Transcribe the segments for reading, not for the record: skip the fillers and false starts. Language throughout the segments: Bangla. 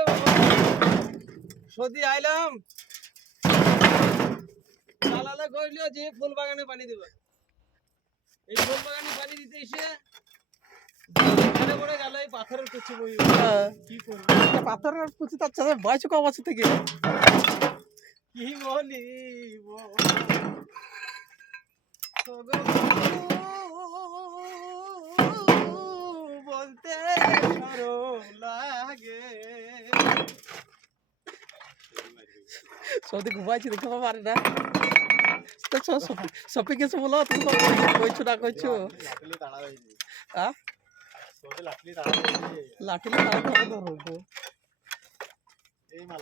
রে বাবা সদি আইলাম চালালে কইলো যে ফুল বাগানে পানি দিবে এই ফুল বাগানে পানি দিতে এসে ঘরে পড়ে গেল এই পাথরের কুচি বই কি করব পাথরের কুচি তার সাথে বয়স কম আছে থেকে কি বলিব ওগো বলতে শরম লাগে সৌদি ঘুমাইছি দেখতে পারে না সপি কিছু বলো তুমি তো কইছো না কইছো হ্যাঁ লাঠিলে তাড়াতাড়ি ধরবো এই মাল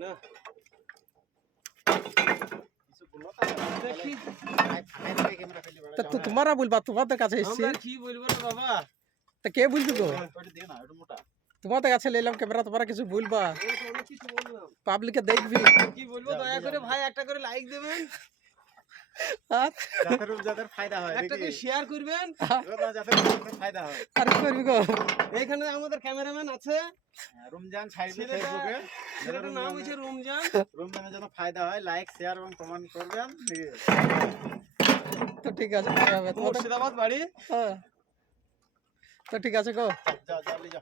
না দেখি তো তোমারা বলবা তোমাদের কাছে এসেছি আমরা কি বলবো রে বাবা তা কে বলবি গো ওটা দে না ওটা মোটা তোমাদের কাছে নিলাম ক্যামেরা তোমরা কিছু বলবা অনেক কিছু বললাম পাবলিকে দেখবি কি বলবো দয়া করে ভাই একটা করে লাইক দেবেন আর যাদের ফায়দা হয় একটা করে শেয়ার করবেন যাদের ফায়দা হয় আর কি করবি গো এখানে আমাদের ক্যামেরাম্যান আছে রমজান ছাইবে ফেসবুকে ছেলেটার নাম হচ্ছে রমজান রমজানের জন্য ফায়দা হয় লাইক শেয়ার এবং কমেন্ট করবেন তো ঠিক আছে হবে তোমাদের মুর্শিদাবাদ বাড়ি হ্যাঁ তো ঠিক আছে গো যাও যাও যাও